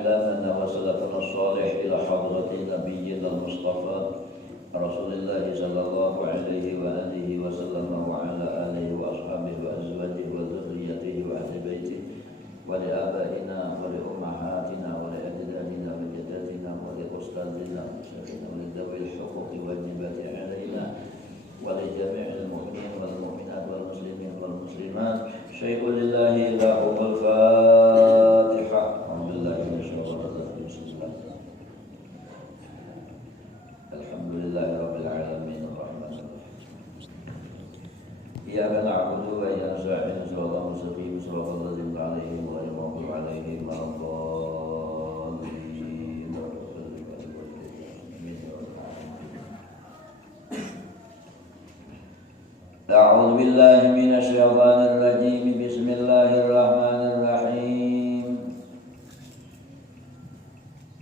وإعلامنا وسلفنا الصالح إلى حضرة نبينا المصطفى رسول الله صلى الله عليه وآله وسلم وعلى آله وأصحابه وأزواجه وذريته وأهل بيته ولآبائنا ولأمهاتنا ولأجدادنا وجداتنا ولأستاذنا وشيخنا ولذوي الحقوق والواجبات علينا ولجميع المؤمنين والمؤمنات والمسلمين والمسلمات. شيء لله لهم الفاتحة. أعوذ بالله من الشيطان الرجيم. بسم الله. الحمد لله رب العالمين الرحمن الرحيم. إياك نعبد وإياك نستعين صراط الله المستقيم صراط الذين أنعمت عليهم غير المغضوب عليهم ولا الضالين. أعوذ بالله من الشيطان الرجيم. بسم الله الرحمن الرحيم.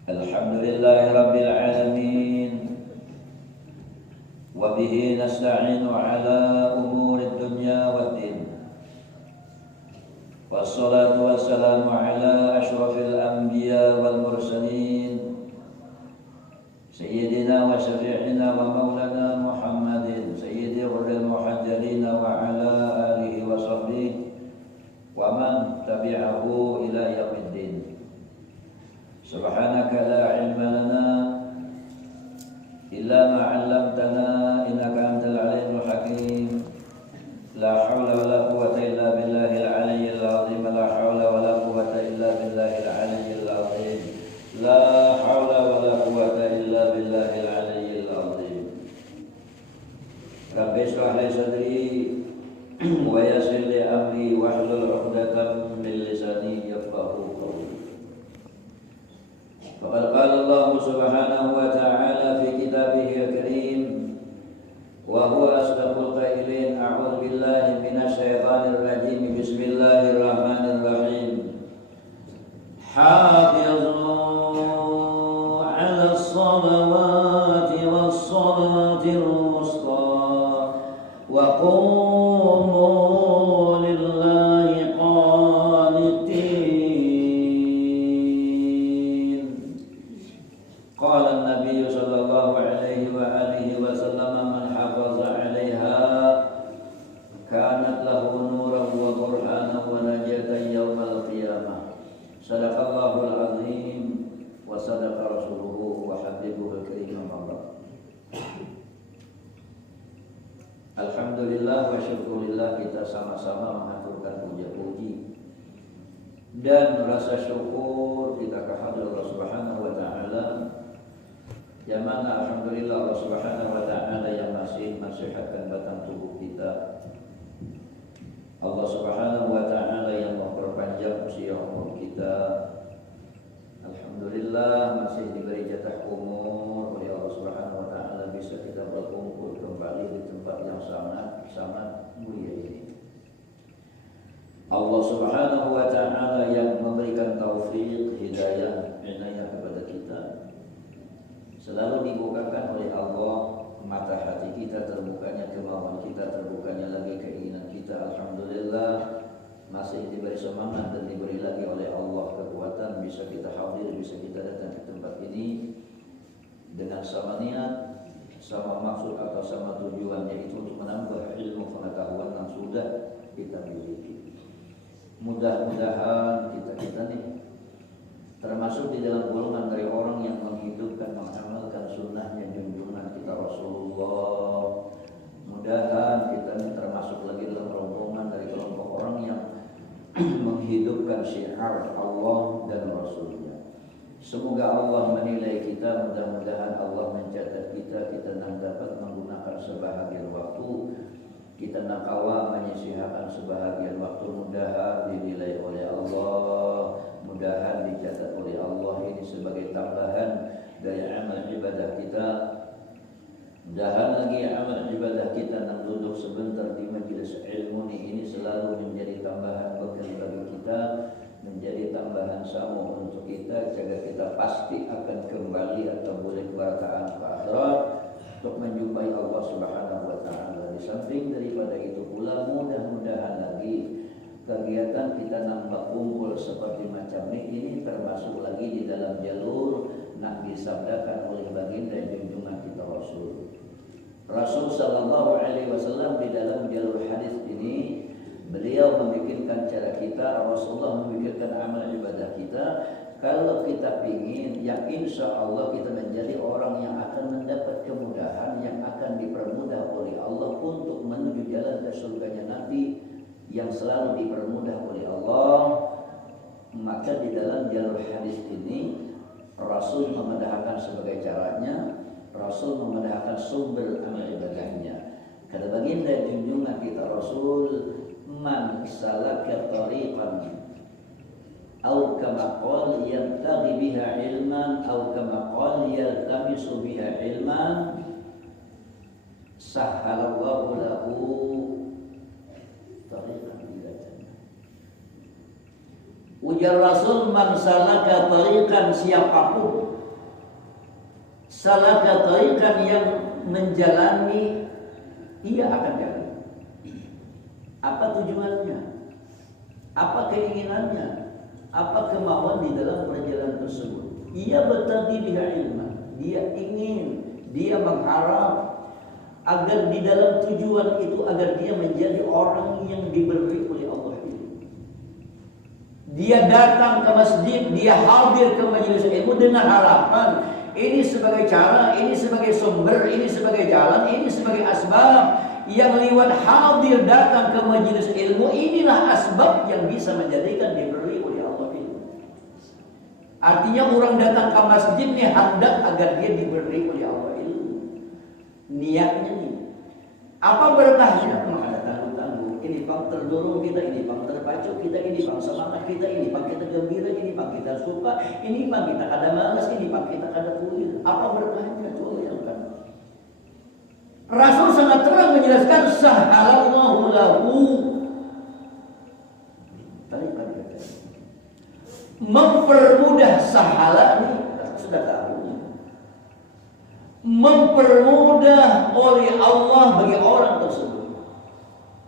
الحمد لله رب العالمين وبه نستعين على أمور الدنيا والدين والصلاة والسلام على أشرف الأنبياء والمرسلين سيدنا وشفيعنا ومولانا محمد سيد غر المحجلين وعلى آله وصحبه ومن تبعه إلى يوم الدين. سبحانك لا علم لنا إلا ما علمتنا إنك أنت العليم الحكيم. لا حول ولا قوة إلا بالله العلي العظيم. لا حول ولا قوة إلا بالله العلي العظيم. لا حول ولا قوة إلا بالله العلي العظيم. رب اشرح لي صدري ويسر لي أمري واحلل عقدة من لساني يفقهوا قولي. فقد قال الله سبحانه وتعالى في كتابه الكريم وهو أصدق القائلين. أعوذ بالله من الشيطان الرجيم. بسم الله الرحمن الرحيم. حافظوا على الصلوات والصلاة الوسطى وقوموا لله قانتين. قال النبي صلى الله عليه وآله وسلم من حافظ عليها كانت له نورا وبرهانا ونجاة يوم القيامة. صدق الله العظيم وصدق رسوله وحبيبه الكريم الله. Alhamdulillah wa syukurillah, kita sama-sama mengaturkan puja-puji dan rasa syukur kita kepada Allah Subhanahu wa taala, yang mana alhamdulillah Allah Subhanahu wa taala yang masih mensehatkan batang tubuh kita. Allah Subhanahu wa taala yang memperpanjang usia umur kita. Alhamdulillah masih diberi jatah umur oleh Allah Subhanahu wa taala bisa kita berkumpul kembali di tempat yang sangat mulia ini. Allah Subhanahu wa taala yang memberikan taufik, hidayah, inayah kepada kita. Selalu dibukakan oleh Allah mata hati kita, terbukanya kemauan kita, terbukanya lagi keinginan kita. Alhamdulillah masih diberi semangat dan diberi lagi oleh Allah kekuatan, bisa kita hadir, bisa kita datang ke tempat ini dengan sama niat, sama maksud atau sama tujuan, yaitu untuk menambah ilmu pengetahuan yang sudah kita miliki. Mudah-mudahan kita nih termasuk di dalam golongan dari orang yang menghidupkan, mengamalkan sunnahnya junjungan kita Rasulullah. Mudahan kita nih termasuk lagi dalam rombongan dari kelompok orang yang menghidupkan syiar Allah dan Rasulnya. Semoga Allah menilai kita, mudah-mudahan Allah mencatat kita nak dapat menggunakan sebahagian waktu, kita nakawa menyisihkan sebahagian waktu, mudahan dinilai oleh Allah, mudahan dicatat oleh Allah ini sebagai tambahan dari amal ibadah kita. Mudahan lagi amal ibadah kita nak duduk sebentar di majelis ilmu ini selalu menjadi tambahan bekal bagi kita, menjadi tambahan samu untuk kita, jaga kita pasti akan kembali atau boleh keberkahan ke akhirat untuk menjumpai Allah Subhanahu wa taala. Di samping daripada itu pula mudah-mudahan lagi kegiatan kita nambah kumpul seperti macam ini termasuk lagi di dalam jalur nak disabdakan oleh baginda junjungan kita Rasul sallallahu alaihi wasallam di dalam jalur hadis ini beliau memikirkan cara kita, Rasulullah memikirkan amal ibadah kita. Kalau kita ingin yang insya Allah kita menjadi orang yang akan mendapat kemudahan, yang akan dipermudah oleh Allah untuk menuju jalan ke surganya nanti, yang selalu dipermudah oleh Allah, maka di dalam jalur hadis ini Rasul memedahkan sebagai caranya, Rasul memedahkan sumber amal ibadahnya. Kata baginda junjungan kita Rasul, man salaka tariqan أو كما قال يبتغي بها علما أو كما قال يلتمس بها علما سهل الله له طريقا إلى الجنة. Ujar Rasul, man salaka tariqan, siapapun salaka tariqan yang menjalani, ia akan jalan. Apa tujuannya? Apa keinginannya? Apa kemauan di dalam perjalanan tersebut? Ia bertadi biha ilman. Dia ingin, dia mengharap agar di dalam tujuan itu agar dia menjadi orang yang diberi oleh Allah itu. Dia datang ke masjid, dia hadir ke majelis ilmu dengan harapan ini sebagai cara, ini sebagai sumber, ini sebagai jalan, ini sebagai asbab yang lewat hadir datang ke majelis ilmu. Inilah asbab yang bisa menjadikan diberi oleh Allah itu. Artinya orang datang ke masjid ini hendak agar dia diberi oleh Allah itu. Niatnya nih. Apa berkahnya? Ada tangguh-tangguh. Ini pang terdorong kita, ini pang terpacu kita, ini pang semangat kita, ini pang kita gembira, ini pang kita suka, ini pang kita kada malas, ini pang kita kada kulir. Apa berkahnya? Coba yang kan. Rasul sangat terang menjelaskan sahalallahu lahu. Mempermudah sahala ini sudah tahu. Mempermudah oleh Allah bagi orang tersebut.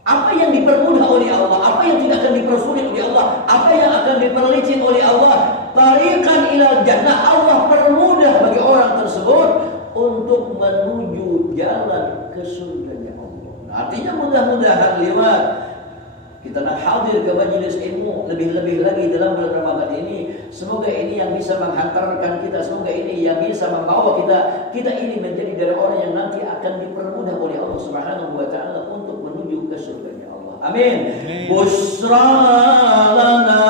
Apa yang dipermudah oleh Allah, apa yang tidak akan dipersulit oleh Allah, apa yang akan diperlicin oleh Allah, tariqan ilal jannah, Allah permudah bagi orang tersebut untuk menuju jalan ke surganya Allah. Nah, artinya mudah-mudahan lewat kita nak hadir ke majelis ilmu, lebih-lebih lagi dalam bulan Ramadan ini, semoga ini yang bisa menghantarkan kita, semoga ini yang bisa membawa kita ini menjadi dari orang yang nanti akan dipermudah oleh Allah Subhanahu wa taala untuk menuju ke surganya Allah. Amin. Busra lana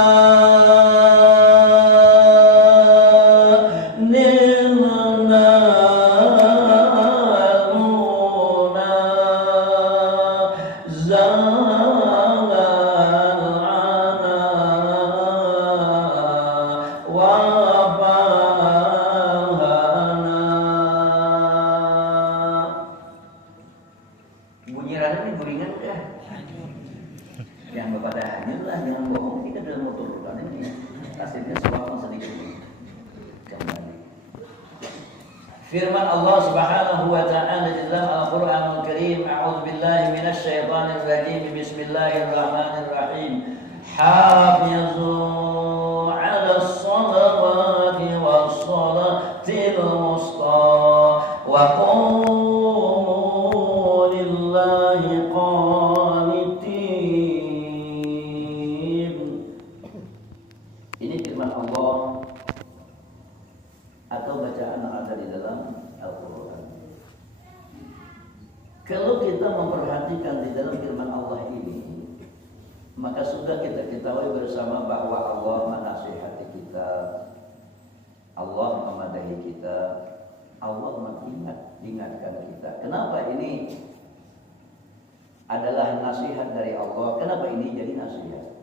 firman Allah Subhanahu wa taala di dalam Al-Qur'anul Karim, a'udzu billahi minasy syaithanir rajim, bismillahirrahmanirrahim. Hafizu 'alas shalawati was salatil wusta wa qumu lillahi qanitin. Ini firman Allah atau bacaan yang ada di dalam Al-Quran. Kalau kita memperhatikan di dalam firman Allah ini, maka sudah kita ketahui bersama bahwa Allah menasihati kita, Allah memadahi kita, Allah mengingatkan kita. Kenapa ini adalah nasihat dari Allah? Kenapa ini jadi nasihat?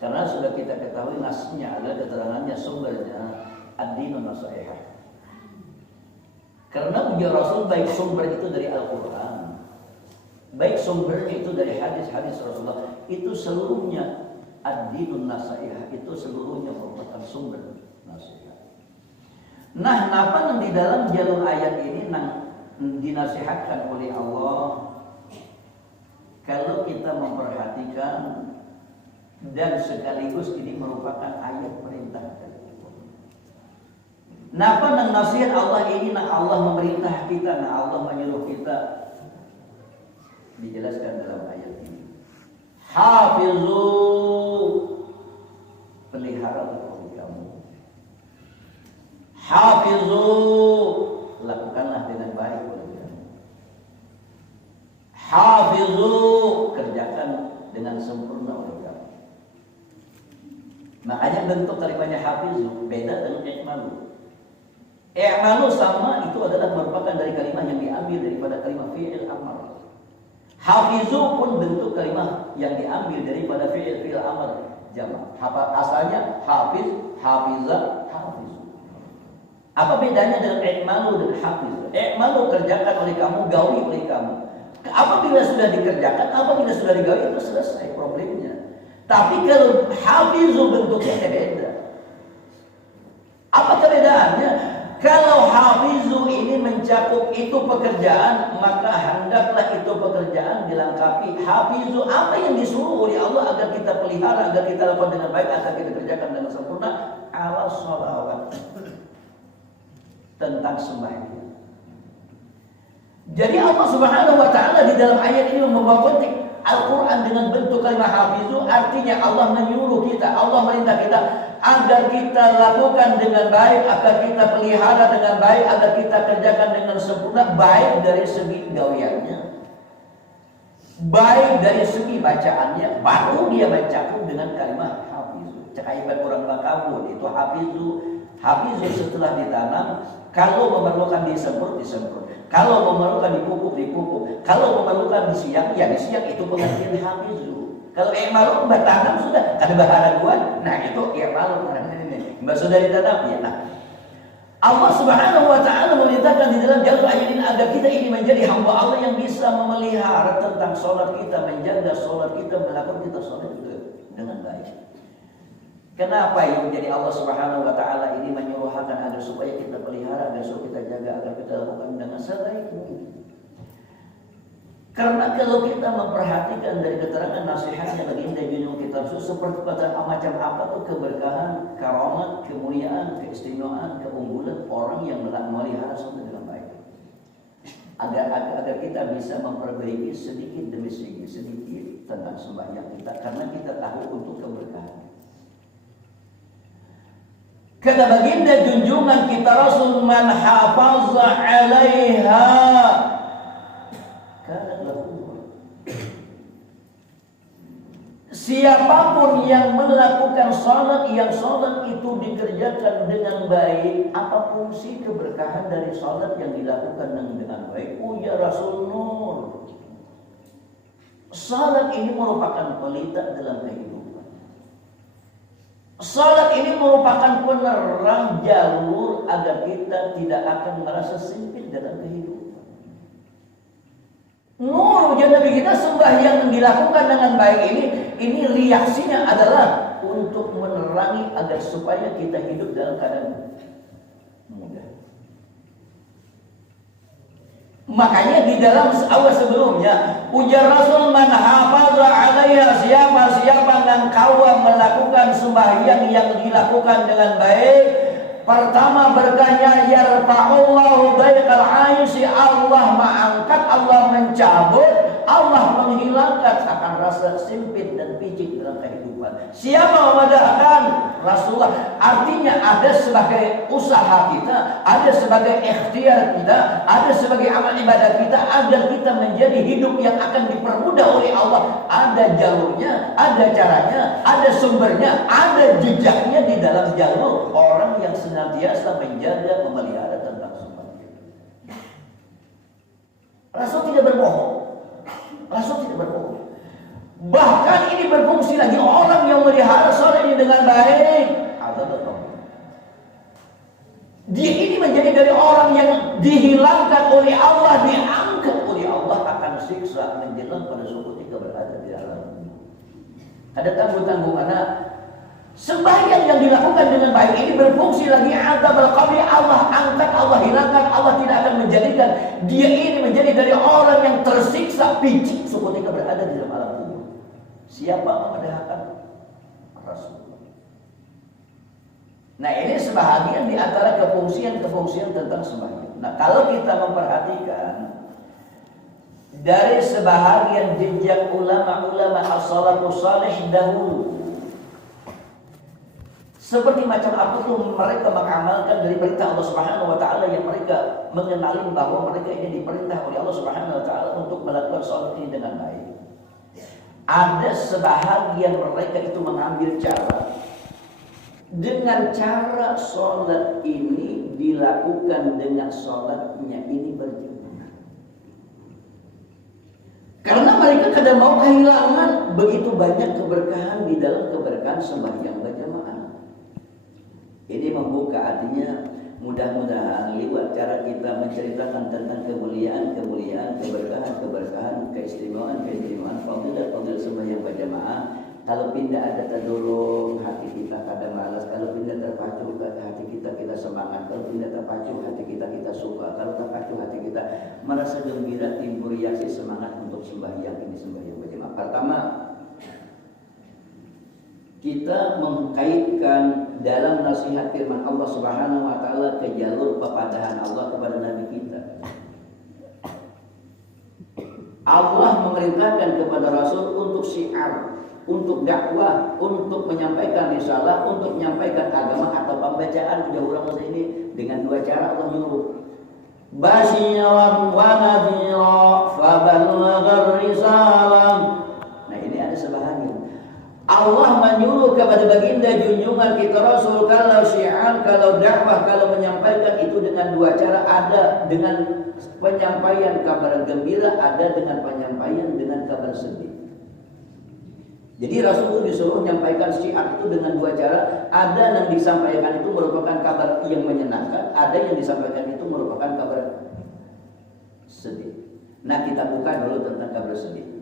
Karena sudah kita ketahui nasnya adalah keterangannya, sumbernya ad-dinun nasihat. Karena ujar Rasul baik sumber itu dari Al-Quran, baik sumbernya itu dari hadis-hadis Rasulullah, itu seluruhnya ad-dinun nasihat, itu seluruhnya merupakan sumber nasihat. Nah, napa yang di dalam jalur ayat ini dinasihatkan oleh Allah? Kalau kita memperhatikan dan sekaligus ini merupakan ayat perintah. Napa nang nasihat Allah ini, nah Allah memerintah kita, nah Allah menyuruh kita, dijelaskan dalam ayat ini. Hafizu, pelihara oleh kamu. Hafizu, lakukanlah dengan baik oleh kamu. Hafizu, kerjakan dengan sempurna oleh kamu. Makanya bentuk kalimatnya hafizu beda dengan ikmalu. I'malu sama itu adalah merupakan dari kalimat yang diambil daripada kalimat fi'il amar. Hafizu pun bentuk kalimat yang diambil daripada fi'il amar jamak. Asalnya hafiz, hafizah, hafizu. Apa bedanya dengan i'malu dan hafiz? I'malu kerjakan oleh kamu, gawi oleh kamu. Apabila sudah dikerjakan, apabila sudah digawi itu selesai problemnya. Tapi kalau hafizu bentuknya beda. Apa perbedaannya? Kalau hafizu ini mencakup itu pekerjaan, maka hendaklah itu pekerjaan dilengkapi. Hafizu apa yang disuruh oleh Allah agar kita pelihara, agar kita lakukan dengan baik, agar kita kerjakan dengan sempurna. Ala sholawat, tentang sembahyang. Jadi Allah Subhanahu wa taala di dalam ayat ini membawa konteks Al-Quran dengan bentuk kalimat hafizu, artinya Allah menyuruh kita, Allah merintah kita agar kita lakukan dengan baik, agar kita pelihara dengan baik, agar kita kerjakan dengan sempurna, baik dari segi gawiannya, baik dari segi bacaannya, baru dia mencakup dengan kalimat hafizu. Cakaiban orang Bangkamun itu hafizu. Hafizu setelah ditanam, kalau memerlukan disemprot, disemprot. Kalau memerlukan dipupuk, dipupuk. Kalau memerlukan disiang, ya disiang. Itu pengertian hafizu. Kalau i'malu bertanam sudah, kada baharan buat. Nah itu i'malu. Mbak sudah ditanam, ya. Nah, Allah Subhanahu wa taala memerintahkan di dalam jalur ayat ini agar kita ini menjadi hamba Allah yang bisa memelihara tentang sholat kita, menjaga sholat kita, melakukan kita sholat itu dengan baik. Kenapa yang menjadi Allah Subhanahu wa taala ini menyuruhkan agar supaya kita pelihara, agar supaya kita jaga, agar kita lakukan dengan sebaik mungkin. Karena kalau kita memperhatikan dari keterangan nasihatnya baginda junjungan kita Rasul seperti macam apa tuh keberkahan, karamat, kemuliaan, keistimewaan, keunggulan orang yang memelihara sholat dengan baik. Agar kita bisa memperbaiki sedikit demi sedikit tentang sembahyang kita, karena kita tahu untuk keberkahan. Kata baginda junjungan kita Rasul, man hafaza 'alaiha kana lahu. Siapapun yang melakukan salat, yang salat itu dikerjakan dengan baik, apa fungsi keberkahan dari salat yang dilakukan dengan baik? Oh ya Rasul Nur, salat ini merupakan pelita dalam kehidupan. Salat ini merupakan penerang jalur agar kita tidak akan merasa sempit dalam kehidupan. Nur Nabi kita sembahyang yang dilakukan dengan baik ini reaksinya adalah untuk menerangi agar supaya kita hidup dalam keadaan mudah. Makanya di dalam awal sebelumnya ujar Rasul, man hafaza 'alaiha, siapa yang kawal melakukan sembahyang yang dilakukan dengan baik, pertama berkahnya yarfa'ullahu dhaikal 'aisy, Allah mengangkat, Allah mencabut, Allah menghilangkan akan rasa sempit dan picik dalam kehidupan. Siapa memadahkan? Rasulullah. Artinya ada sebagai usaha kita, ada sebagai ikhtiar kita, ada sebagai amal ibadah kita agar kita menjadi hidup yang akan dipermudah oleh Allah. Ada jalurnya, ada caranya, ada sumbernya, ada jejaknya di dalam jalur orang yang senantiasa menjaga, memelihara tentang sembahyang. Rasul tidak berbohong. Rasul tidak berbohong. Bahkan ini berfungsi lagi orang yang melihara sholat ini dengan baik. Dia ini menjadi dari orang yang dihilangkan oleh Allah, diangkat oleh Allah akan siksa menjelang pada suatu ketika berada di dalam. Ada tanggung-tanggungan. Sembahyang yang dilakukan dengan baik ini berfungsi lagi azab al-qabri, Allah angkat, Allah hilangkan, Allah tidak akan menjadikan dia ini menjadi dari orang yang tersiksa picik ketika berada di dalam alam kubur. Siapa memadahkan? Rasulullah. Nah, ini sebahagian di antara kefungsian-kefungsian tentang sembahyang. Nah, kalau kita memperhatikan dari sebahagian jejak ulama-ulama as-salafus salih dahulu, seperti macam apa tuh mereka mengamalkan dari perintah Allah Subhanahu wa taala yang mereka mengenali bahwa mereka ini diperintah oleh Allah Subhanahu wa taala untuk melakukan salat ini dengan baik. Ada sebahagian mereka itu mengambil cara dengan cara sholat ini dilakukan dengan sholatnya ini berjamaah. Karena mereka kadang mau kehilangan begitu banyak keberkahan di dalam keberkahan sembahyang berjamaah. Ini membuka, artinya mudah-mudahan lewat cara kita menceritakan tentang kemuliaan, keberkahan, keistimewaan, fadilah sembahyang berjamaah. Kalau pindah ada terdorong, hati kita kadang malas. Kalau pindah terpacu, hati kita semangat. Kalau pindah terpacu, hati kita suka. Kalau terpacu, hati kita merasa gembira, timbul reaksi semangat untuk sembahyang ini, sembahyang berjamaah. Pertama, kita mengkaitkan dalam nasihat firman Allah Subhanahu wa taala ke jalur pepadahan Allah kepada Nabi kita. Allah memerintahkan kepada Rasul untuk syiar, untuk dakwah, untuk menyampaikan risalah, untuk menyampaikan agama atau pembacaan udah ulang masa ini dengan dua cara Allah nyuruh. Basyiran wa nadhira faballagha risalah. Nah, ini ada sebahagian. Allah menyuruh kepada baginda junjungan kita Rasul, kalau syiar, kalau dakwah, kalau menyampaikan itu dengan dua cara, ada dengan penyampaian kabar gembira, ada dengan penyampaian dengan kabar sedih. Jadi Rasul itu disuruh menyampaikan syiar itu dengan dua cara. Ada yang disampaikan itu merupakan kabar yang menyenangkan, ada yang disampaikan itu merupakan kabar sedih. Nah, kita buka dulu tentang kabar sedih.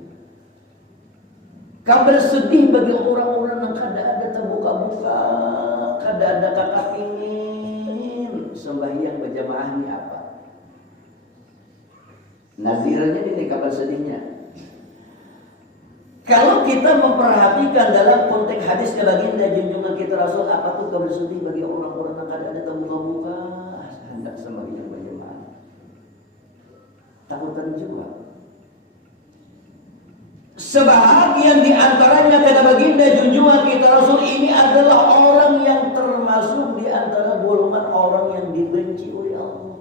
Kabar sedih bagi orang-orang yang kada ada terbuka-buka, kada ada kakak ingin sembahyang berjamaah ini apa? Nazirnya ini kabar sedihnya. Kalau kita memperhatikan dalam konteks hadisnya baginda junjungan kita Rasul, apa tuh kabar sedih bagi orang-orang yang kada ada terbuka-buka hendak sembahyang berjamaah? Takutan juga. Sebahagian di antaranya kata baginda junjungan kita Rasul ini adalah orang yang termasuk di antara golongan orang yang dibenci oleh Allah.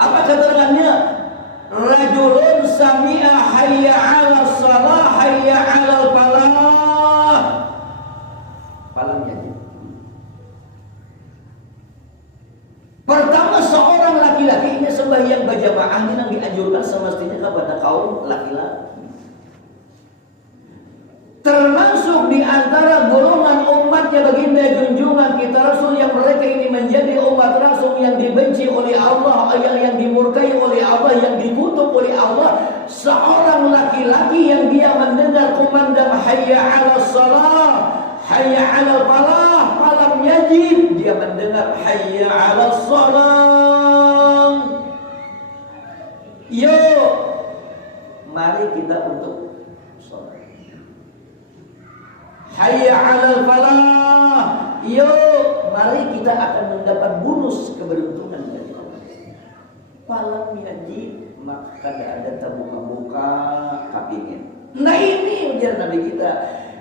Apa keterangannya? Rajulun sami'a hayya 'ala shalah hayya 'alal falah. Falahnya aja. Pertama, seorang laki-laki ini sembahyang berjamaah ini yang dianjurkan semestinya kepada kaum laki-laki. Termasuk di antara golongan umatnya baginda junjungan kita Rasul yang mereka ini menjadi umat Rasul yang dibenci oleh Allah, yang dimurkai oleh Allah, yang dikutuk oleh Allah. Seorang laki-laki yang dia mendengar kumandang hayya 'alas shalah, hayya 'alal falah, falam yajib, dia mendengar hayya 'alas shalah. Yuk, mari kita untuk sholat. Hayya 'alal falah. Yuk, mari kita akan mendapat bonus keberuntungan dari Allah. Falam yajib, maka tidak ada terbuka-buka kepingin. Nah, ini ujar Nabi kita.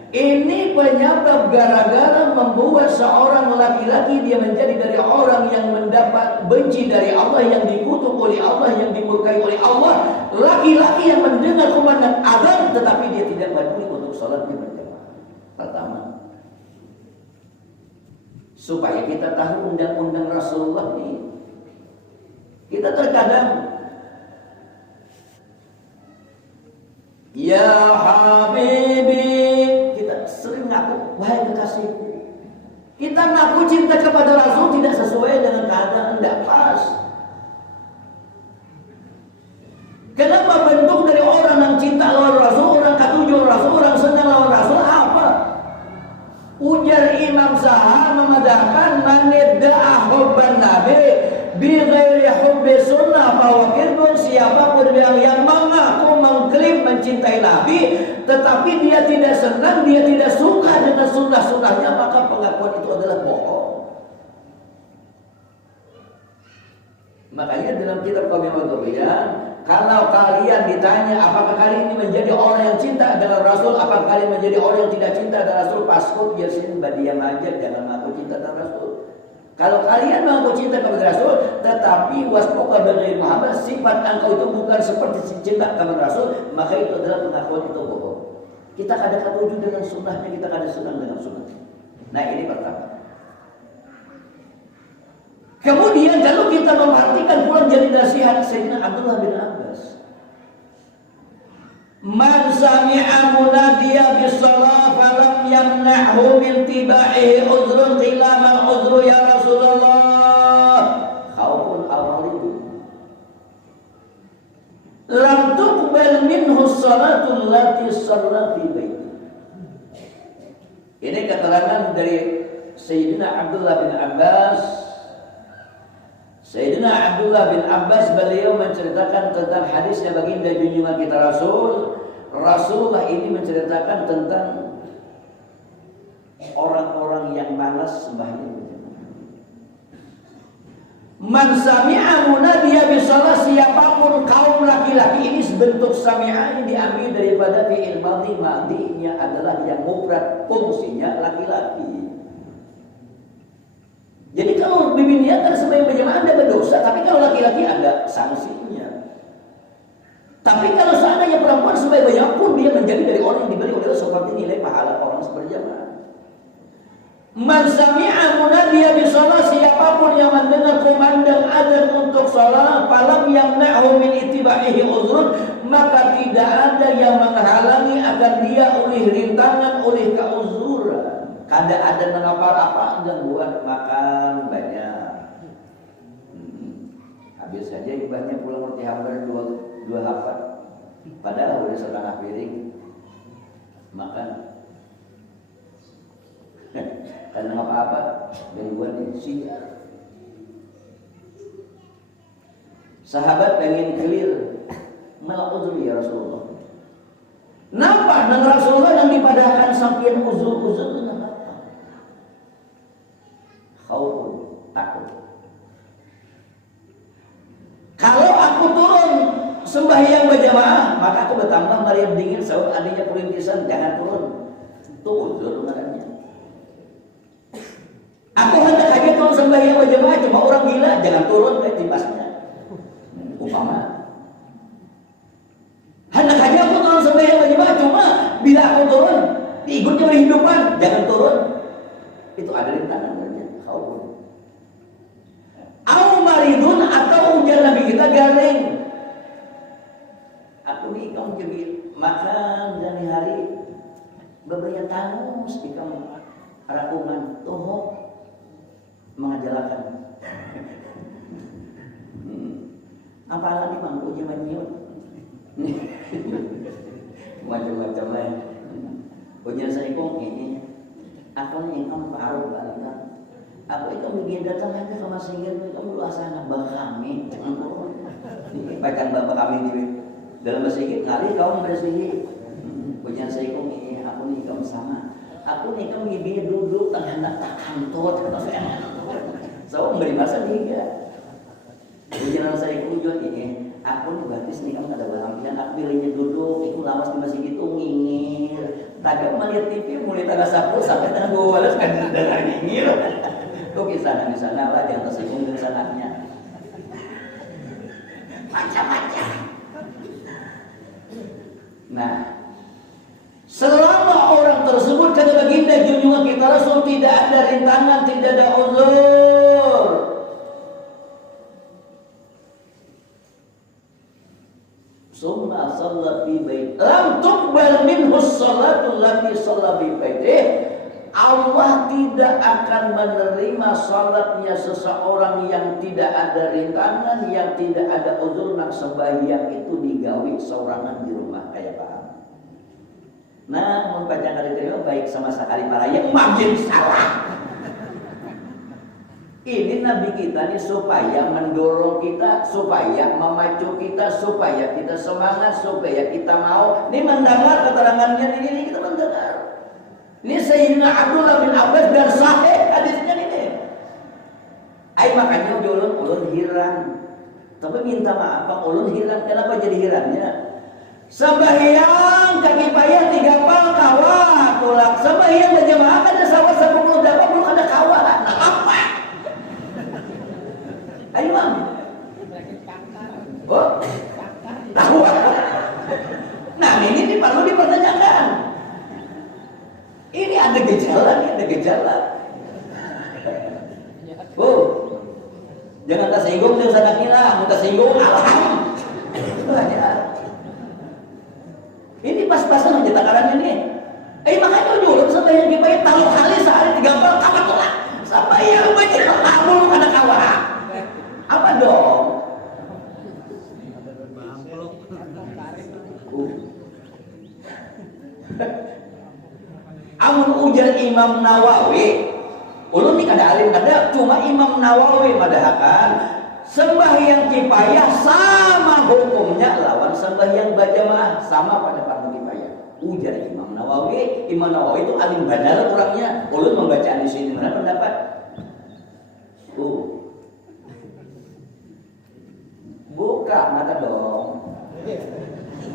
Ini penyebab gara-gara membuat seorang laki-laki dia menjadi dari orang yang mendapat benci dari Allah, yang dikutuk oleh Allah, yang dimurkai oleh Allah. Laki-laki yang mendengar kumandang azan tetapi dia tidak peduli untuk salatnya berjamaah. Pertama, supaya kita tahu undang-undang Rasulullah ini, kita terkadang ya habibi, kita sering ngaku wahai kekasihku. Kita ngaku cinta kepada Rasul tidak sesuai dengan keadaan, tidak pas. Kenapa bentuk dari orang yang cinta lawan Rasul, orang ketujuh Rasul, orang senang lawan Rasul apa? Ujar Imam Zaha memadahkan manidda'a hubban nabi bi ghairi hubbi sunnah bahwa siapapun yang mengaku mengklaim mencintai Nabi, tetapi dia tidak senang, dia tidak suka dengan sunnah-sunnahnya, maka pengakuan itu adalah bohong. Makanya dalam kitab Qawaidul Wadhiyah, kalau kalian ditanya apakah kalian ini menjadi orang yang cinta dengan Rasul, apakah kalian menjadi orang yang tidak cinta dengan Rasul, paskut yasin badiam aja, jangan mengaku cinta dengan Rasul. Kalau kalian mengaku cinta kepada Rasul, tetapi waspoka dengan Muhammad, sifat engkau itu bukan seperti cinta kepada Rasul, maka itu adalah pengakuan itu bohong. Kita kadang setuju dengan sunnahnya, kita kadang senang dengan sunnahnya. Nah ini pertama. Kemudian kalau kita memperhatikan pula jadi nasihat Sayyidina Abdullah bin Abbas. Man sami'a munadiya bis-shalah falam yamna'hu min tiba'ihi uzrun qila ma uzru ya Rasulullah khaufun aw-maridun lam tuqbal minhu as-salatu allati shalla fi baiti. Ini keterangan dari Sayyidina Abdullah bin Abbas. Sayyidina Abdullah bin Abbas beliau menceritakan tentang hadisnya baginda junjungan kita Rasul. Rasulullah ini menceritakan tentang orang-orang yang malas sembahyang. Man sami'a munadiya bisalah, siapapun kaum laki-laki ini bentuk sami'a ini diambil daripada fi'il madhi, madhinya adalah yang mufrad, fungsinya laki-laki. Jadi kalau bibi niatan sembahyang berjamaah Anda berdosa, tapi kalau laki-laki ada sanksinya. Tapi kalau seandainya perempuan sembahyang berjamaah pun dia menjadi dari orang yang diberi oleh Allah seperti nilai pahala orang berjamaah. Man sami'a munadiya bisalah, siapapun yang mendengar kumandang azan untuk salat, falam yamna'hu min ittiba'ihi uzrun, maka tidak ada yang menghalangi agar dia oleh rintangan, oleh keuzuran. Kada ada apa-apa gangguan makan banyak. Habis saja ibahnya pulang roti hambar dua hafat. Padahal udah setengah piring makan. Karena apa-apa gangguan isi. Sahabat pengen clear, mal uzri ya Rasulullah. Napa dengan Rasulullah yang dipadahkan sampian uzur-uzur itu napa? Khaufun, takut. Kalau aku turun sembahyang berjamaah, maka aku bertambah meriam dingin saat adanya perintisan, jangan turun. Itu uzur namanya. Aku hendak aja turun sembahyang berjamaah, cuma orang gila, jangan turun timbasnya. Umpama. Hendak aja aku turun sembahyang berjamaah, cuma bila aku turun, diikutnya oleh hidupan, jangan turun. Itu ada rintangan. Au maridun, atau ujian Nabi kita garing. Aku nih kamu jadi makan dari hari beberapa tahun di kamu rakungan toh mengajalakan. Apalagi mangkunya menyut. Macam-macam lain. Ujian saya kong ini, aku nih kamu paruh balikan. Aku itu begini datang aja ke Mas Singgir, kamu lu asal anak bapak kami, jangan turun. Baikkan bapak kami di dalam bahasa Inggris, kali kamu bahasa Inggris. Punya saya kok ini, aku nih kamu sama. Aku nih kamu gini duduk tengah nak tak kantor, atau saya so memberi masa tiga. Punya saya kunjung ini, aku nih batis nih kamu ada barang pilihan, aku pilihnya duduk, itu lawas di masjid itu ngingir. Tadi melihat TV mulai tanggal 10 sampai tanggal 12 kan dengan ngingir. Kok kisah di sana lah yang tersinggung dengan sananya. Macam-macam. Nah, selama orang tersebut kata baginda junjungan kita Rasul tidak ada rintangan, tidak ada uzur. Summa shalla fi bait. Lam tuqbal minhu as-salatu allati shalla fi baitih. Allah tidak akan menerima salatnya seseorang yang tidak ada rintangan, yang tidak ada uzur, nak sembahyang itu digawi seorangan di rumah, kayak paham. Nah, membaca kali terima baik sama sekali para yang makin salah. Ini Nabi kita nih supaya mendorong kita, supaya memacu kita, supaya kita semangat, supaya kita mau. Ini mendengar keterangannya ini kita mendengar. Ini Sayyidina Abdullah bin Abbas dan sahih hadisnya ini. Makanya ulun hirang. Tapi minta maaf Bang, ulun hirang. Kenapa jadi hirangnya? Sembahyang kaki payah 3 pal kawah tulak. Sembahyang berjamaah ada sawah 10 berapa belum ada kawah. Nah apa? Ayo Bang. Oh, tahu. Nah ini perlu dipertanyakan. Ini ada gejala. Oh, jangan tersinggung nih Ustaz Akila, mau tersinggung alham. Ini pas-pasan aja takarannya nih. Makanya dulu sampai yang dibayar tahu kali sehari 3 pal kawat tolak. Sampai yang banyak belum ada kawat. Apa dong? Amun ujar Imam Nawawi, ulun nih kada alim kada, cuma Imam Nawawi madahakan sembahyang kifayah sama hukumnya lawan sembahyang berjamaah, sama pada fardu kifayah. Ujar Imam Nawawi itu alim benar orangnya. Ulun membaca di sini mana pendapat? Buka mata dong,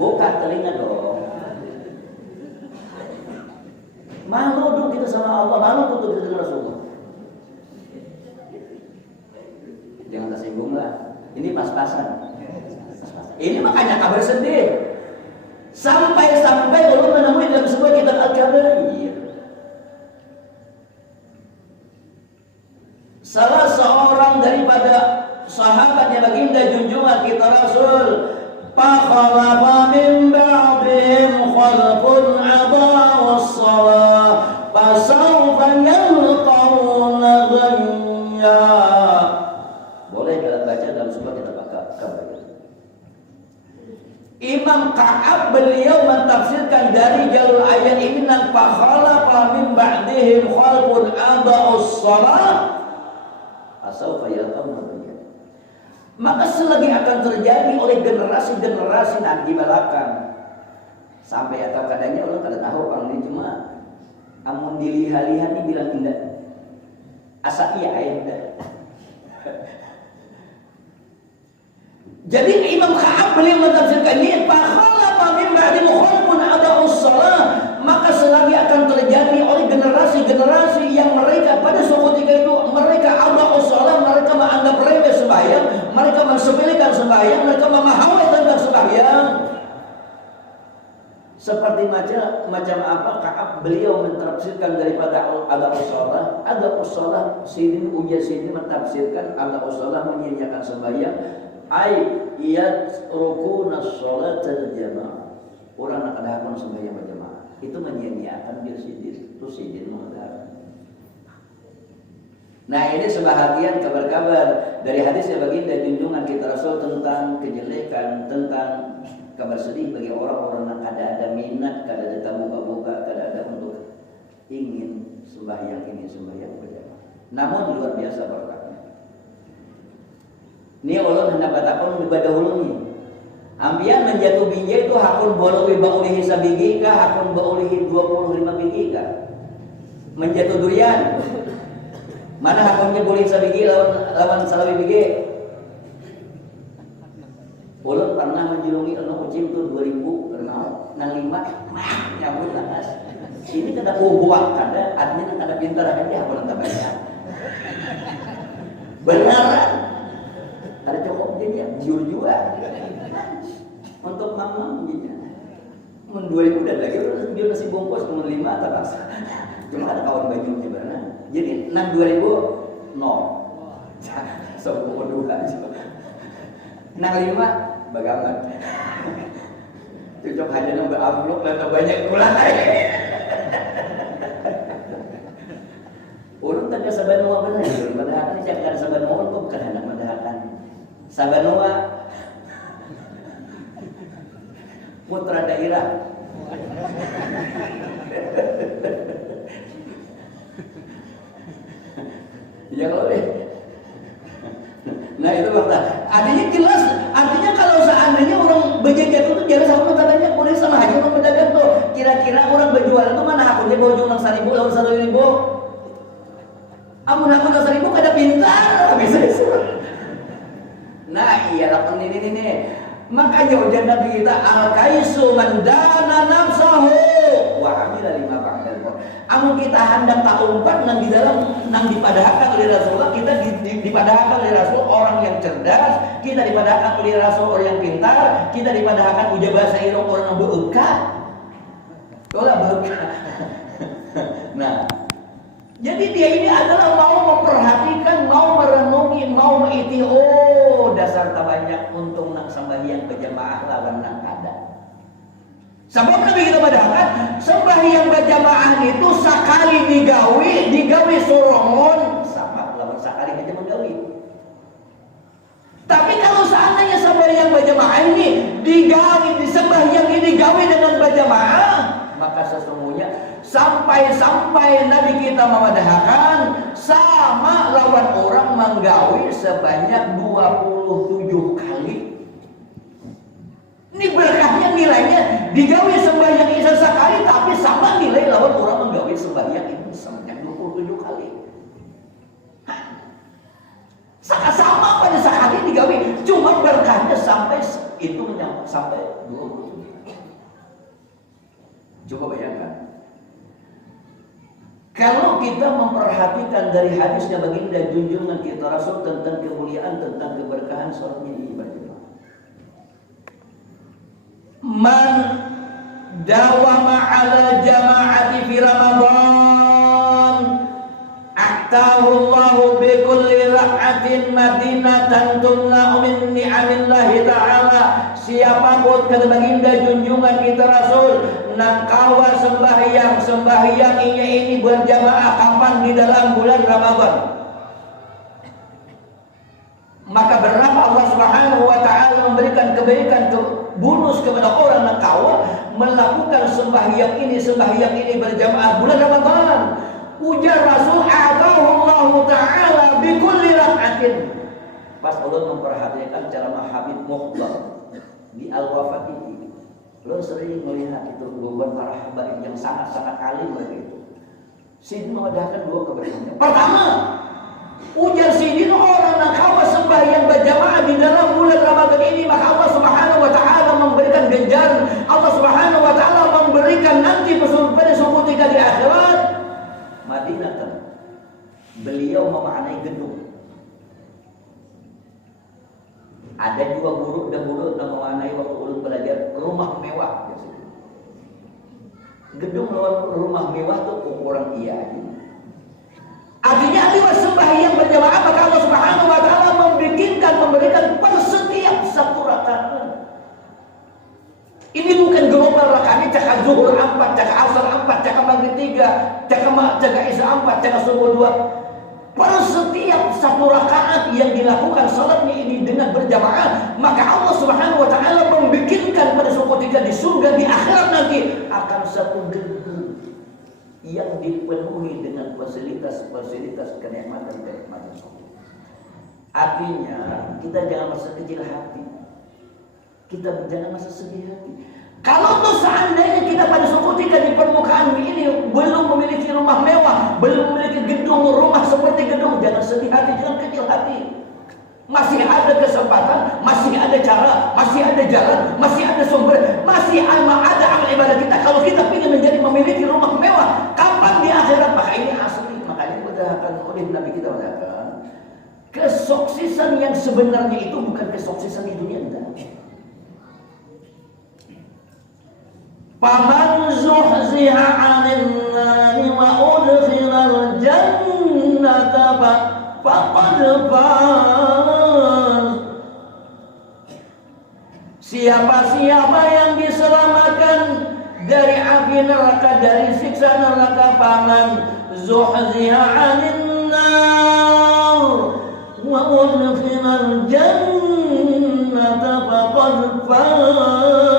buka telinga dong. Malu dong kita sama Allah, malu tutup kita dengan Rasulullah. Jangan tersinggung lah. Ini pas-pasan. Ini makanya kabar sedih. Sampai ulun menemui dalam sebuah kitab Al-Kabair. Salah seorang daripada sahabatnya baginda junjungan kita Rasul, fakhalafa min ba'dihim khalfun adaa'u as-shalah fasawfa yalqawna ghayya. Boleh kita baca dalam sebuah kitab Al-Kabair. Imam Ka'ab beliau mentafsirkan dari jalur ayat ini, nan fakhalafa min ba'dihim khalfun adaa'u as-shalah fasawfa yalqawna ghayya. Maka selagi akan terjadi oleh generasi-generasi nanti belakang. Sampai atau kadangnya orang kada tahu orang ini cuma amun dilihat-lihat ini bilang indah. Asa iya indah. Jadi Imam Ka'ab beliau mentafsirkan ini fakhalafa min ba'dihim khalfun adaa'u as-shalah, maka selagi akan terjadi oleh generasi-generasi yang mereka pada suatu ketika itu mereka adaa'u as-shalah, mereka menganggap remeh sembahyang, mereka mensepelekan sembahyang, mereka memahami tentang sembahyang. Seperti macam apa Ka'ab beliau mentafsirkan daripada adaa'u as-shalah. Adaa'u as-shalah sini ujar sini mentafsirkan adaa'u as-shalah menyia-nyiakan sembahyang. Yatrukuna sholata al-jamaah. Orang nak ada hakun sembahyang berjamaah itu menyia-nyiakan diri itu sidin mengadakan. Nah ini sebahagian kabar-kabar dari hadis yang baginda junjungan kita Rasul tentang kejelekan, tentang kabar sedih bagi orang-orang yang kada ada minat, kada ada buka-buka, kada ada untuk ingin sembahyang berjamaah. Namun luar biasa berkatnya. Ini ulun hendak batakon ibadah ulun ni. Ambian menjatuh biji itu hakun boluhi baulihi sabigi kah, hakun baulihi 25 biji kah. Menjatuh durian. Mana hakunnya boleh sabigi lawan salawi biji? Ulun pernah menjulungi anak kucing tu 2000 kenal nang 5 nyambut langas. Ini kada buang kada artinya kada pintar aja hakun tak banyak. Benaran. Ada cukup jadi jujur juga untuk mama punya. Mun 2000 dan lagi dia nasi bungkus cuma 5 terpaksa. Cuma ada kawan bajunya benar. Jadi 2000 nol. Sopo dua aja. 5 bagaimana? Cocok hanya nambah amplop atau banyak pulang. Urut tak sabanua benar. Madahakan siap kada sabanua pun bukan hendak madahakan. Sabanua putra daerah. Ya kalau Nah itu fakta. Artinya jelas. Artinya kalau seandainya orang berjagat itu jelas aku tanya boleh sama aja orang berdagang tuh. Kira-kira orang berjualan itu mana akunnya bawa jumlah 1.000 lawan 1.000. Amun aku 1.000 kada pintar bisa. Nah iya lakon ini. Makanya ujian Nabi kita al-kaisu man dana nafsahu wa amila lima ba'dal maut. Amun kita hendak tak umpat nang di dalam nang dipadahkan oleh Rasulullah, kita dipadahkan oleh Rasul orang yang cerdas, kita dipadahkan oleh Rasul orang yang pintar, kita dipadahkan ujar bahasa Irong orang yang beukah. Itulah beukah. Nah, jadi dia ini adalah mau memperhatikan, mau merenungi, mau mengiti. Oh, dasar tak banyak untung nak sembahyang berjamaah lawan nak kada. Sebab Nabi kita padahkan sembahyang berjamaah itu sekali digawi sorongon sama lawan sekali aja menggawi. Tapi kalau seandainya sembahyang berjamaah ini sembahyang ini digawi dengan berjamaah, maka sesungguhnya sampai Nabi kita memadahkan sama lawan orang menggawi sebanyak 27 kali. Ini berkahnya nilainya digawi sembahyang isya sekali tapi sama nilai lawan orang menggawi sembahyang itu sebanyak 27 kali. Sama pada sekali digawi, cuma berkahnya sampai itu sampai 27. Coba bayangkan. Kalau kita memperhatikan dari hadisnya baginda junjungan kita Rasul tentang kemuliaan, tentang keberkahan sholatnya ibadah. Man dawama ala jama'ati fi Ramadan atahu Allahu bi kulli rak'atin madinatan tumna'u min ni'amillahi ta'ala. Siapapun kata baginda junjungan kita Rasul nang kawa sembahyang ini berjamaah kapan di dalam bulan Ramadan, maka berapa Allah Subhanahu wa taala memberikan kebaikan bonus kepada orang yang kawa melakukan sembahyang ini berjamaah bulan Ramadan. Ujar Rasul atahu Allah taala bi kulli rak'atin. Pas Allah memperhatikan cara Habib Mukhtar di Al-Wafat ini, lo sering melihat itu beban para habaib yang sangat-sangat alim begitu. Sidin mewadahkan dua keberkahannya. Pertama, ujar Sidin orang yang kawa sembahyang berjamaah di dalam bulan Ramadan ini, maka Allah Subhanahu wa taala memberikan ganjaran. Allah Subhanahu wa taala memberikan nanti pada suku ketika di akhirat Madinah. Beliau memaknai gedung. Ada juga guru dan memaknai waktu ulun belajar rumah mewah. Gedung lawan rumah mewah itu ukuran iya aja. Artinya lewat sembahyang berjamaah maka Allah Subhanahu wa taala memberikan per setiap satu rakaat. Ini bukan global rakaatnya cakap zuhur 4, cakap asar 4, cakap maghrib 3, cakap isya 4, cakap subuh 2. Per setiap satu rakaat yang dilakukan salatnya ini dengan berjamaah, maka Allah Subhanahu wa taala membikinkan pada suatu ketika di surga di akhirat nanti akan satu gedung yang dipenuhi dengan fasilitas kenikmatan. Artinya kita jangan merasa kecil hati. Kita jangan merasa sedih hati. Kalau tuh seandainya kita pada suatu ketika di permukaan ini belum memiliki rumah mewah, belum memiliki gedung rumah seperti gedung, jangan sedih hati, jangan kecil hati. Masih ada kesempatan, masih ada cara, masih ada jalan, masih ada sumber, masih ada amal ibadah kita. Kalau kita ingin menjadi memiliki rumah mewah, kapan di akhirat? Maka ini asli. Makanya dikatakan oleh Nabi kita mengatakan, kesuksesan yang sebenarnya itu bukan kesuksesan di dunia enggak. Faman zuhziha 'anil nari wa udkhilal jannata faqad faz. Siapa-siapa yang diselamatkan dari api neraka, dari siksa neraka, faman zuhziha 'anil nar wa udkhilal jannata faqad faz.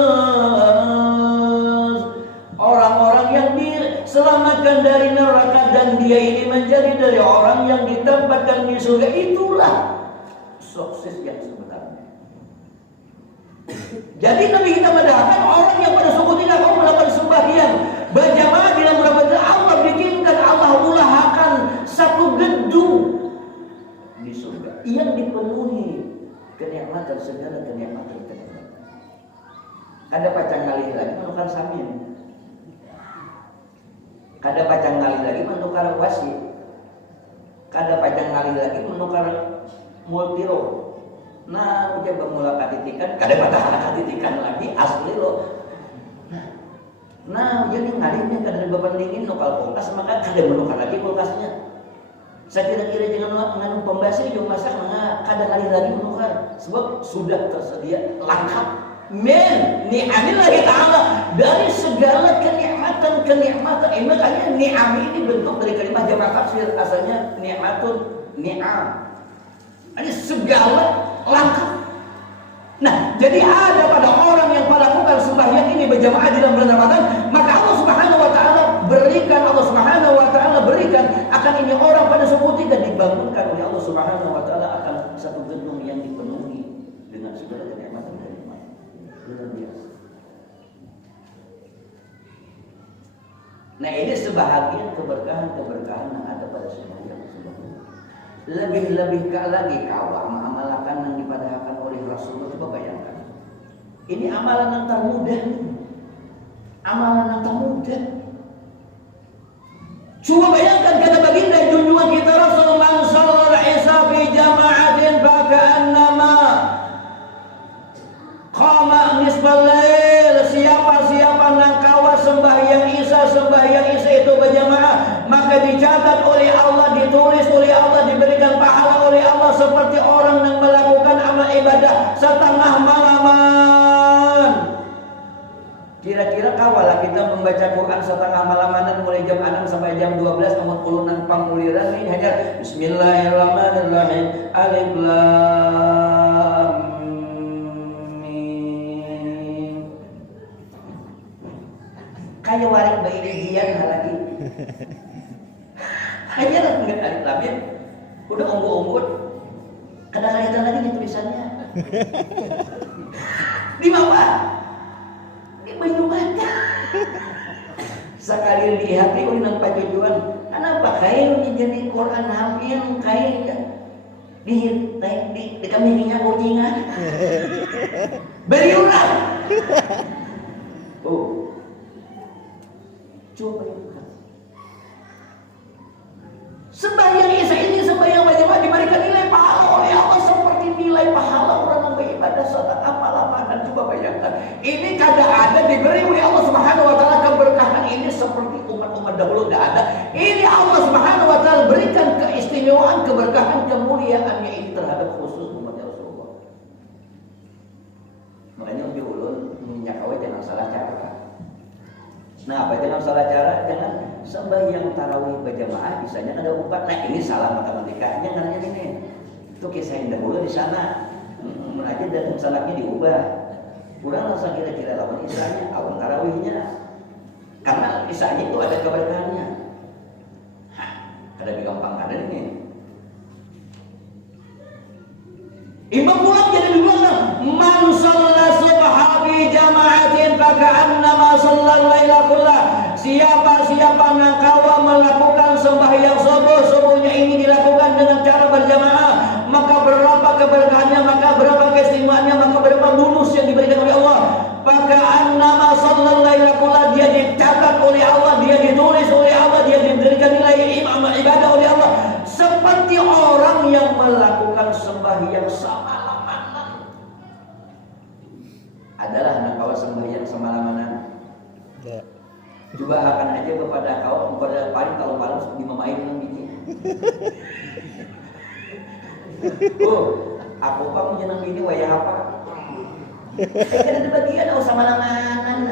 Orang-orang yang diselamatkan dari neraka dan dia ini menjadi dari orang yang ditempatkan di surga, itulah sukses yang sebenarnya. Jadi Nabi kita mendapatkan orang yang pada suku tidak mau melakukan sembahyang berjamaah di dalam Ramadan, Allah bikinkan, Allah ulahkan satu gedung di surga yang dipenuhi kenikmatan, segala kenikmatan. Ada pacang ngalih lagi menukar samin, ada pacang ngalih lagi menukar wasi, ada pacang ngalih lagi menukar multiro. Nah, udah bermula katitikan, kada patah katitikan lagi asli loh. Nah, jadi ngalihnya kada dibandingin nukal kulkas, maka kada menukar lagi kulkasnya. Saya kira-kira jangan mengandung pembasih juga masak, maka kada ngalih lagi menukar, sebab sudah tersedia lengkap. Men, ni'amillahi ta'ala, dari segala kenikmatan. Makanya ni'am ini bentuk dari kalimat jamak tafsir, asalnya ni'matun, ni'am. Ini segala lengkap. Nah, jadi ada pada orang yang melakukan sembahyang ini berjamaah di dalam bulan Ramadan, maka Allah Subhanahu wa taala berikan akan ini orang pada suku tiga dibangunkan oleh Allah Subhanahu wa taala akan satu gedung yang dipenuhi dengan segala kenikmatan. Luar biasa. Nah, ini sebahagian keberkahan yang ada pada sembahyang. Lebih lagi kau amalan yang dipadahkan oleh Rasulullah. Coba bayangkan, ini amalan yang termudah, Coba bayangkan kata baginda junjungan kita Rasul, man shallal isya fi jama'atin faka'annama qama nisfal lail. Siapa nang kawa sembahyang isya itu berjamaah, maka dicatat oleh Allah, ditulis oleh Allah, diberikan pahala oleh Allah seperti orang yang melakukan amal ibadah setengah malaman. Kira-kira kawalah kita membaca Quran setengah malaman mulai jam 6 sampai jam 12 nomor 10 panguliran ini hanya Bismillahirrahmanirrahim alif lam mim. Kayak warik bayi dian lagi. Hanya enggak alif lam mim. Udah unggut-unggut. Kadang-kadang lagi di tulisannya. Di bawah. Banyak baca. Sekali lihat ini ulang pajujuan. Kenapa kain jadi Quran hafil kain di kambingnya kucingan. Beriulang. Oh. Coba lihat. Sembahyang Isya ini sembahyang berjamaah diberikan nilai pahala oleh Allah seperti nilai pahala orang yang beribadah setengah malaman. Coba bayangkan, ini kada ada diberi oleh Allah Subhanahu wa taala keberkahan ini seperti umat-umat dahulu tidak ada. Ini Allah Subhanahu wa taala berikan keistimewaan, keberkahan, kemuliaannya ini terhadap khusus umat Rasulullah. Makanya uji ulun minyak awet jangan salah cara. Nah, apa jangan salah cara? Jangan sembahyang tarawih berjamaah misalnya ada 4. Nah, ini salah matematikanya karena ini. Itu kisah yang dahulu di sana. Aja dan salahnya diubah. Kurang rasa kira-kira lawan isanya, awan tarawihnya. Karena isanya itu ada keberkahannya. Ada gampang ada ini. Imam pulang jadi bilang, man shalla subha bi jama'atin faka'annama shallal laila kullah. Siapa yang kawa melakukan sembahyang subuhnya ini dilakukan dengan cara berjamaah, maka berapa keberkahannya, maka berapa keistimewaannya, maka berapa bonus yang diberikan oleh Allah. Faka'annama shallal laila kullah, dia dicatat oleh Allah, dia ditulis oleh Allah, dia diberikan nilai ibadah oleh Allah seperti orang yang melakukan sembahyang semalaman. Adalah nakawa sembahyang semalaman. Ya. Coba akan aja kepada kau kepada paling kalau malam dimamain dengan bini. Oh, aku kamu jeneng bini wayah apa? Kan ada bagian oh semalaman.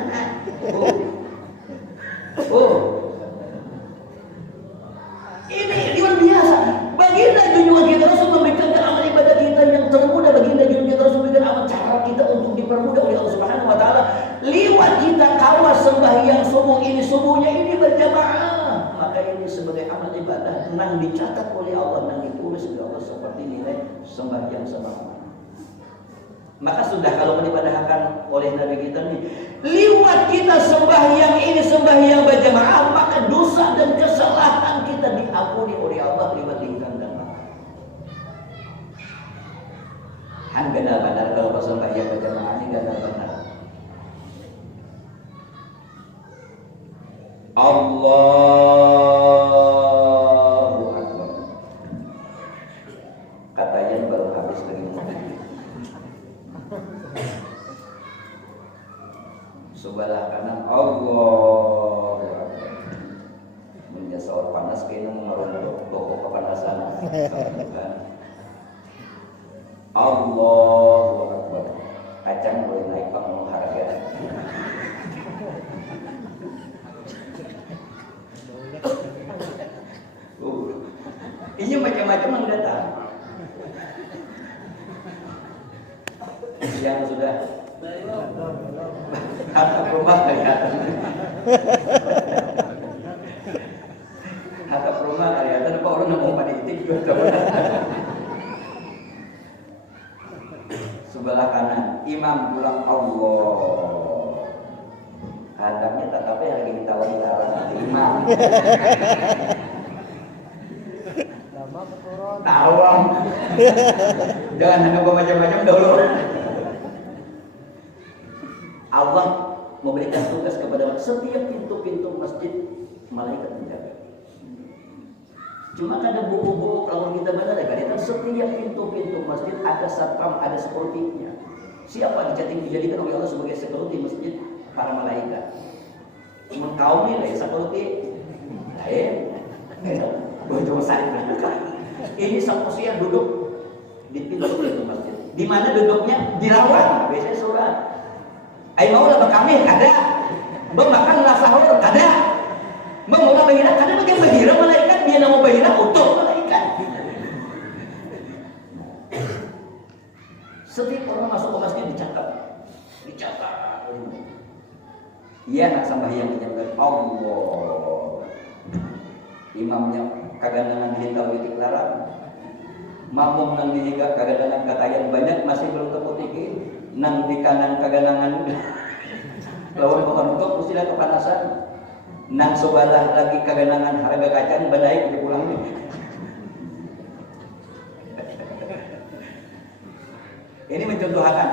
Oh. Ini luar biasa. Baginda junjungan kita Rasul memberikan amal ibadah kita yang termudah. Baginda junjungan kita Rasul memberikan amal cara kita untuk dipermudah oleh Allah Subhanahu wa taala. Liwat kita kawas sembahyang subuh ini, subuhnya ini berjamaah. Maka ini sebagai amal ibadah nang dicatat oleh Allah, nang ditulis ditulis oleh Allah seperti nilai sembahyang semalam. Maka sudah kalau dipadahkan oleh Nabi kita nih, liwat kita sembahyang ini sembahyang berjamaah, maka dosa dan kesalahan kita diampuni oleh Allah liwat tingkat dan makan. Benar-benar kalau sembahyang berjamaah ini benar-benar. Allahu Akbar. Katanya baru habis dari mobil. Sebelah kanan Allahu Akbar. Menjasawat panas kayaknya mengarung toko kepanasan. Allahu Akbar. Kacang boleh naik panggung harga. Ini macam-macam yang datang. Yang sudah atap rumah kelihatan. Atap rumah kelihatan apa orang mau pada itik juga. Sebelah kanan imam pulang Allah. Hadapnya tetapnya lagi ditawari larang imam. Tawang. Jangan hanya macam-macam dulu. Allah memberikan tugas kepada setiap pintu-pintu masjid malaikat menjaga. Cuma ada buku-buku kalau kita baca kan setiap pintu-pintu masjid ada satpam, ada security-nya. Siapa dijadikan oleh Allah sebagai security masjid? Para malaikat. Mun kaum ini security lain. Bojo salib belakang. Ini sakusia duduk di pintu masjid. Di mana duduknya? Di lawan. Biasanya surat. Ai mau lah kami ada. Makan lah sahur ada. Mau bahira ada bagian bahira malaikat dia nama bahira utuh malaikat. Setiap orang masuk ke masjid dicatat. Iya nak sembahyang menyampaikan Allah. Imamnya kagandangan hitam titik larang. Makmum nang dihiga kagandangan katayan banyak masih belum terputiki. Nang di kanan kagandangan lawan pembentuk usilah kepanasan. Nang sebelah lagi kagandangan harga kacang benaik di pulang ini. Ini mencontohkan.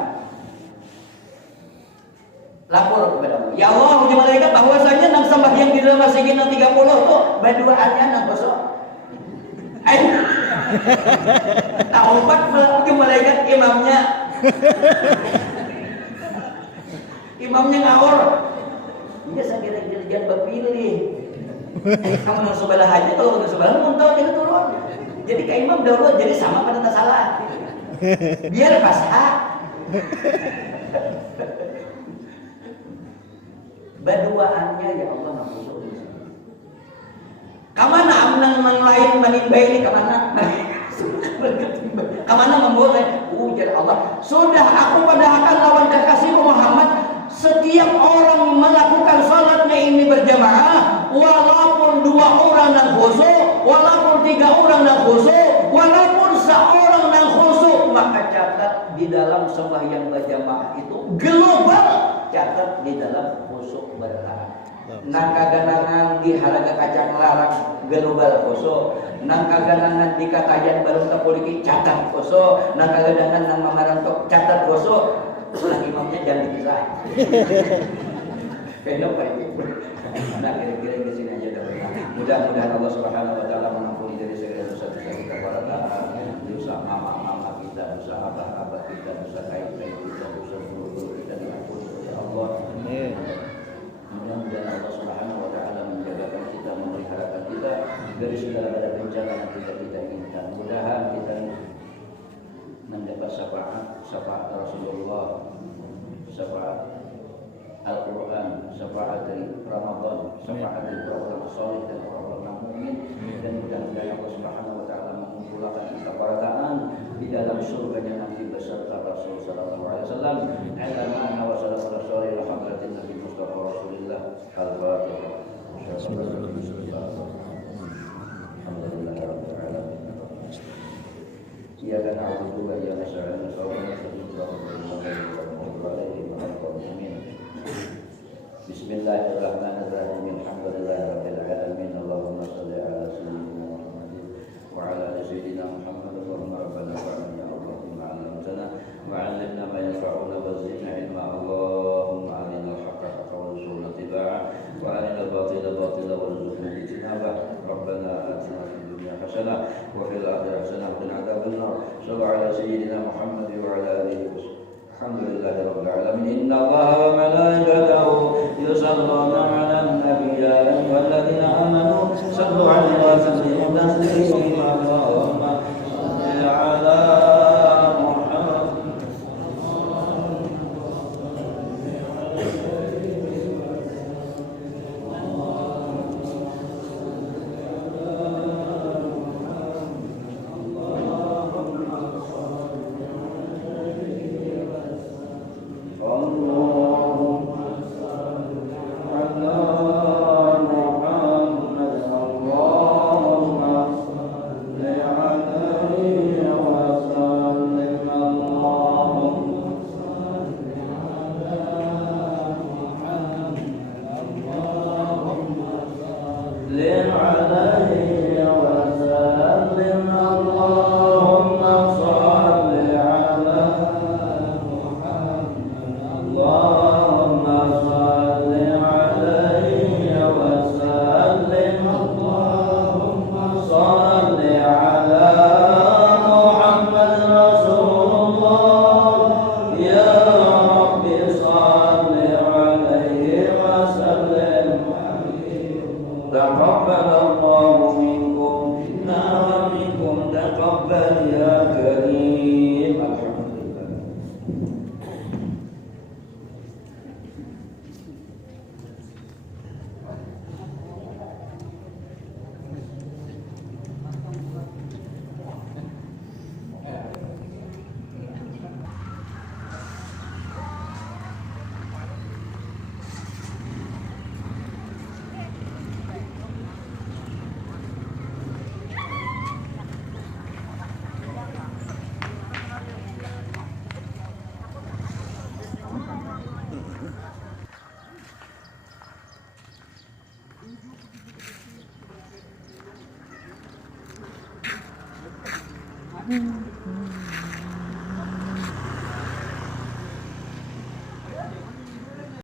Lapor kepada Allah. Ya Allah, uji malaikat bahwasanya nang sembahyang di dalam masjid nang 30 tuh berduaannya nang kosong. Taubat uji malaikat imamnya. Imamnya ngawur. Dia sakit jangan berpilih. Kamu nang sebelah aja kalau nang sebelah muntah kita turun. Jadi ke imam dahulu jadi sama pada tak salah. Biar pas hak. Berduaannya ya Allah ngampusuk. Kamana amnang nang lain manimbai ini kamana? Kamana memboleh? Ujar Allah. Sudah aku padahkan lawan kekasihmu Muhammad. Setiap orang melakukan salatnya ini berjamaah, walaupun 2 orang yang khusyuk, walaupun 3 orang yang khusyuk, walaupun seorang yang khusyuk, maka catat di dalam sembahyang berjamaah itu global, catat di dalam khusyuk bertahan. Nang kaganangan di harga kacang larang global khusyuk, nang kaganangan di katayan baru terpoliki catat khusyuk, nang kaganangan nang mamarantok catat khusyuk. Pulang imamnya jangan dipisah. Kenapa ini? Nah kira-kira di sini aja dah. Mudah-mudahan Allah Subhanahu Wa Taala mengampuni dari segala dosa-dosa kita para dosa mama-mama kita, dosa abah-abah kita, dosa kain-kain kita, dosa guru-guru kita diampuni oleh Allah. Amin. Mudah-mudahan Allah Subhanahu Wa Taala menjagakan kita, memeliharakan kita dari segala bencana yang tidak kita inginkan. Mudah-mudahan kita mendapat syafaat Rasulullah, syafaat Al-Quran, syafaat dari Ramadan, syafaat dari orang saleh dan orang mukmin, dan mudah-mudahan Allah Subhanahu Wa Taala mengumpulkan kita barakaan di dalam surganya nanti beserta Rasul Sallallahu Alaihi Wasallam. Alamana wa sallallahu alaihi wa hadratin Nabi Mustafa Rasulillah. Al-Fatihah. Alhamdulillah rabbil alamin. Iyyaka na'budu wa iyyaka nasta'in Bismillahirrahmanirrahim. Alhamdulillahirabbil alamin. Allahumma shalli ala sayyidina Muhammadin wa ala ali sayyidina Muhammad wa rabbana fa'alna ya Allahumma 'allamtana wa 'allimna ma yanfa'una wa zidna ilma. Allahumma arina al-haqqa haqqan warzuqna ittiba'ah wa arina al-batila batilan warzuqna ijtinabah. Rabbana atina fid dunya hasanah wa fil akhirati hasanah wa qina adzabannar. Shallu ala sayyidina Muhammad wa ala alihi wa Alhamdulillahi rabbil alamin. Inna Allaha wa malaikatahu yusalluna 'alan nabiy ya ayyuhalladzina amanu sallu 'alaihi wa sallimu taslima. Allahumma shalli 'ala Hmm.